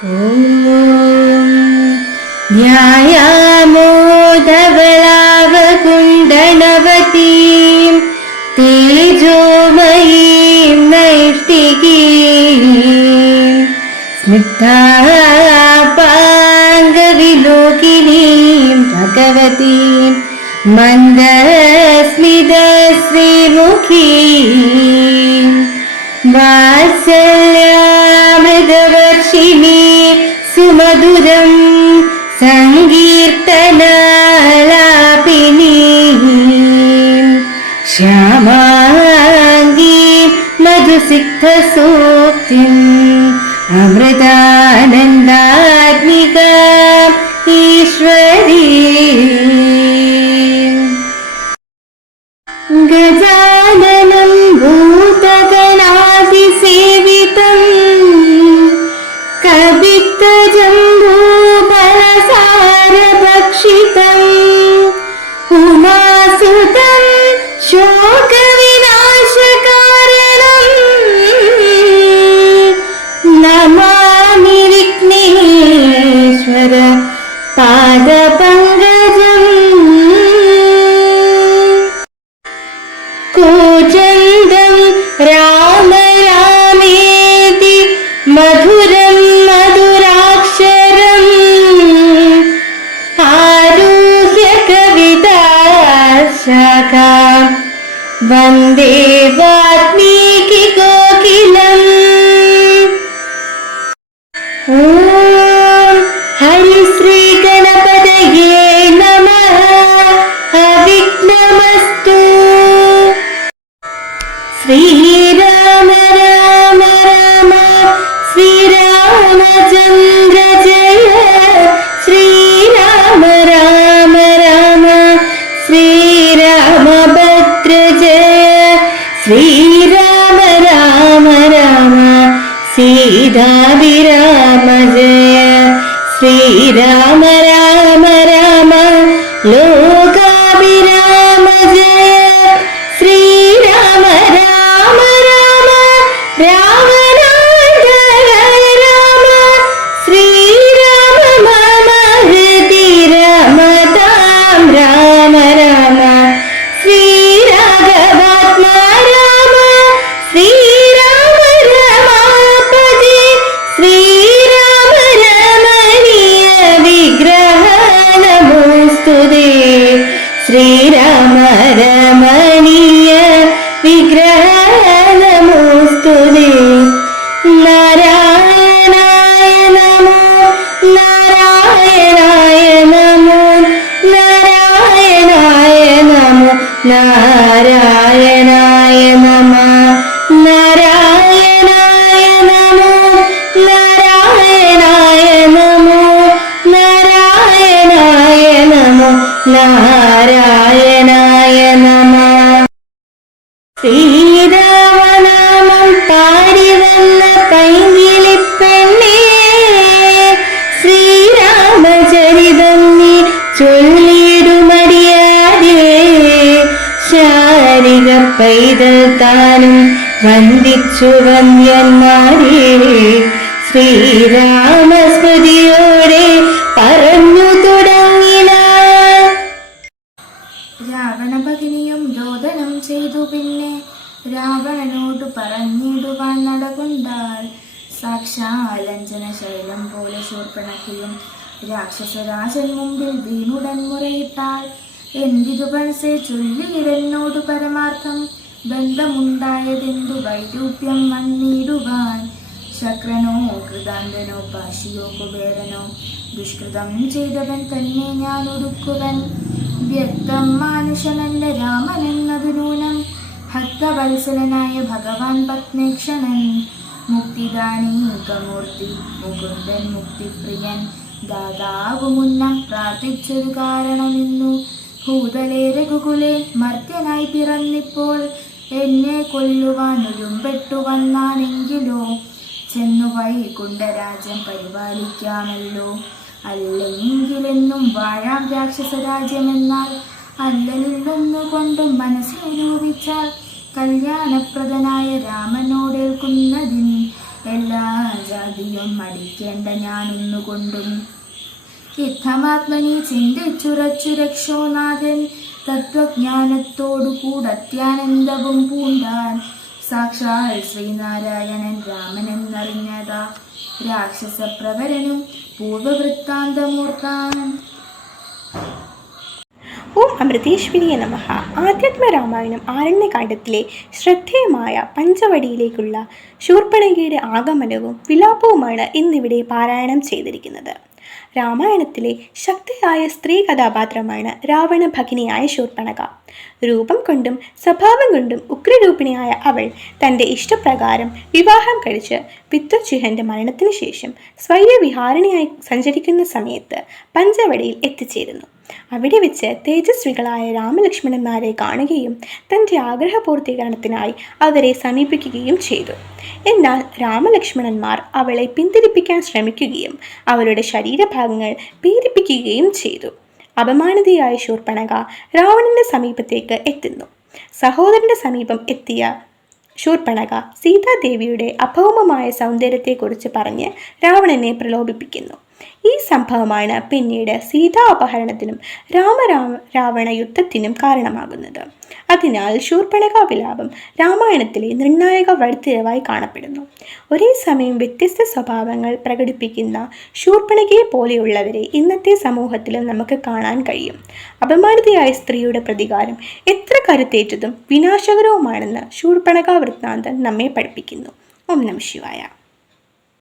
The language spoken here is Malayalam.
ന്യായാമോദവളാവകുണ്ടനവതീം തേജോമയീം നൈഷ്ഠികീം സ്നിഗ്ധാപാംഗവിലോകിനീം ഭഗവതീം മന്ദസ്മിതശ്രീമുഖീം വാത്സല്യാമൃതവർഷിണീ സുമധുരം സങ്കീർത്തനാലാപിനീം ശ്യാമാംഗീം മധുസിക്തസൂക്തിം അമൃതാനന്ദാത്മികാം ഈശ്വരീം ഗജാനനം ഭൂതഗണാതിസേവിതം കവിത്തജംബൂഫലസാരഭക്ഷിതം ഉമാസുതം ശോകവിനാശകാരണം നമാമി വിഘ്നേശ്വര പാദപങ്കജം കൂജന്തം രാമ രാമേതി മധുരം മധുരാക്ഷരം ആരുഹ്യ കവിതാശാഖാം വന്ദേ വാൽമീകി കോകിലം. ഓം ഹരിശ്രീ ഗണപതയേ നമഃ. അവിഘ്നമസ്തു. ശ്രീരാമ രാമ രാമ ശ്രീരാമചന്ദ്ര ജയ. ശ്രീരാമ രാമ രാമ ശ്രീരാമഭദ്ര ജയ. ശ്രീരാമ രാമ രാമ സീതാഭിരാമ ജയ. ശ്രീരാമ രാമ രാമ ലോകാഭിരാമ ജയ. ശ്രീരാമ രാമ രാമ രാവണാന്തക രാമ. ശ്രീരാമ മമ ഹൃദി രമതാം രാമ രാമ. ശ്രീരാഘവാത്മാ രാമ. ശ്രീരാമ രമാപതി. ശ്രീരാമ രമണീയ വിഗ്രഹ നമോസ്തുതേ. ശ്രീരാമ രമണീയ വിഗ്രഹ നമോസ്തുതേ. നാരായണായ നമോ നാരായണായ നമോ നാരായണായ നമോ നാരായണായ നമ. നാരായണായ നമോ നാരായണായ നമോ നാരായണായ നമോ നാരായണായ നമ. ശ്രീരാമനാമം പാടി വന്ന പൈങ്കിളിപ്പെണ്ണേ, ശ്രീരാമചരിതം നീ ചൊല്ലിടുമടിയാതെ. ശാരിക പൈതൽ താനും വന്ദിച്ചു വന്യന്മാരെ. ശ്രീരാമസ്മൃതിയോടെ പറഞ്ഞു തുടങ്ങിന. രാവണഭഗിനിയും രോദനം ചെയ്തു. പിന്നെ രാവണനോട് പറഞ്ഞിടുവാൻ നടകൊണ്ടാൾ. സാക്ഷാലഞ്ജന ശൈലം പോലെ ശൂർപ്പണഖയും രാക്ഷസരാജൻ മുമ്പിൽ വീണുടൻ മുറയിട്ടാൾ. എന്തിതു മനസ്സെ ചൊല്ലിയിടെന്നോട് പരമാർത്ഥം. ബന്ധമുണ്ടായതെന്തു വൈരൂപ്യം വന്നിടുവാൻ. ശക്രനോ കൃതാന്തനോ പാശിയോ കുബേരനോ ദുഷ്കൃതം ചെയ്തവൻ തന്നെ ഞാൻ ഒടുക്കുവൻ. വ്യക്തം മാനുഷനല്ല രാമനെന്നതു നൂനം. ഭക്തവത്സലനായ ഭഗവാൻ പത്മേക്ഷണൻ. മുക്തിദാനീകമൂർത്തി മുകുന്ദൻ മുക്തിപ്രിയൻ. ദാതാവു മുന്നം പ്രാർത്ഥിച്ചൊരു കാരണമിന്നു. ഭൂതലേ രഘുകുലേ മർത്യനായി പിറന്നിപ്പോൾ. എന്നെ കൊല്ലുവാൻ ഒരുമ്പെട്ടു വന്നാണെങ്കിലോ. ചെന്നു വൈകുണ്ഠരാജ്യം പരിപാലിക്കാമല്ലോ. അല്ലെങ്കിലെന്നും വാഴാം രാക്ഷസരാജ്യമെന്നാൽ. അല്ലലില്ലെന്നുകൊണ്ടും മനസ്സിൽ രൂപിച്ചാൽ കല്യാണപ്രദനായ രാമനോടേൽക്കുന്നതിൻ എല്ലാ ജാതിയും ഒന്നും മടിക്കേണ്ട ഞാനൊന്നുകൊണ്ടും. യുദ്ധമാത്മനി ചിന്തിച്ചുറച്ചു രക്ഷോനാഥൻ തത്വജ്ഞാനത്തോടു കൂടത്യാനന്ദവും പൂണ്ടാൻ. സാക്ഷാൽ ശ്രീനാരായണൻ രാമനെന്നറിഞ്ഞതാ രാക്ഷസപ്രവരനും പൂർവവൃത്താന്തമൂർത്താൻ. ഓം അമൃതേശ്വരിയെ നമഃ. ആധ്യാത്മരാമായണം ആരണ്യകാണ്ഡത്തിലെ ശ്രദ്ധേയമായ പഞ്ചവടിയിലേക്കുള്ള ശൂർപ്പണഖയുടെ ആഗമനവും വിലാപവുമാണ് ഇന്നിവിടെ പാരായണം ചെയ്തിരിക്കുന്നത്. രാമായണത്തിലെ ശക്തിയായ സ്ത്രീ കഥാപാത്രമാണ് രാവണ ഭഗിനിയായ ശൂർപ്പണഖ. രൂപം കൊണ്ടും സ്വഭാവം കൊണ്ടും ഉഗ്രരൂപിണിയായ അവൾ തൻ്റെ ഇഷ്ടപ്രകാരം വിവാഹം കഴിച്ച് വിദ്വജ്ജിഹന്റെ മരണത്തിന് ശേഷം സ്വൈര്യവിഹാരിണിയായി സഞ്ചരിക്കുന്ന സമയത്ത് പഞ്ചവടിയിൽ എത്തിച്ചേരുന്നു. അവിടെ വെച്ച് തേജസ്വികളായ രാമലക്ഷ്മണന്മാരെ കാണുകയും തൻ്റെ ആഗ്രഹപൂർത്തീകരണത്തിനായി അവരെ സമീപിക്കുകയും ചെയ്തു. എന്നാൽ രാമലക്ഷ്മണന്മാർ അവളെ പിന്തിരിപ്പിക്കാൻ ശ്രമിക്കുകയും അവരുടെ ശരീരഭാഗങ്ങൾ പീഡിപ്പിക്കുകയും ചെയ്തു. അപമാനിതയായ ശൂർപ്പണഖ രാവണന്റെ സമീപത്തേക്ക് എത്തുന്നു. സഹോദരന്റെ സമീപം എത്തിയ ശൂർപ്പണഖ സീതാദേവിയുടെ അഭൗമമായ സൗന്ദര്യത്തെക്കുറിച്ച് പറഞ്ഞ് രാവണനെ പ്രലോഭിപ്പിക്കുന്നു. ഈ സംഭവമാണ് പിന്നീട് സീതാ അപഹരണത്തിനും രാവണ യുദ്ധത്തിനും കാരണമാകുന്നത്. അതിനാൽ ശൂർപ്പണഖ വിലാപം രാമായണത്തിലെ നിർണായക വഴിത്തിരിവായി കാണപ്പെടുന്നു. ഒരേ സമയം വ്യത്യസ്ത സ്വഭാവങ്ങൾ പ്രകടിപ്പിക്കുന്ന ശൂർപ്പണഖയെ പോലെയുള്ളവരെ ഇന്നത്തെ സമൂഹത്തിലും നമുക്ക് കാണാൻ കഴിയും. അപമാനിതയായ സ്ത്രീയുടെ പ്രതികാരം എത്ര കരുത്തേറ്റതും വിനാശകരവുമാണെന്ന് ശൂർപ്പണഖ വൃത്താന്തം നമ്മെ പഠിപ്പിക്കുന്നു. ഓം നമഃ ശിവായ.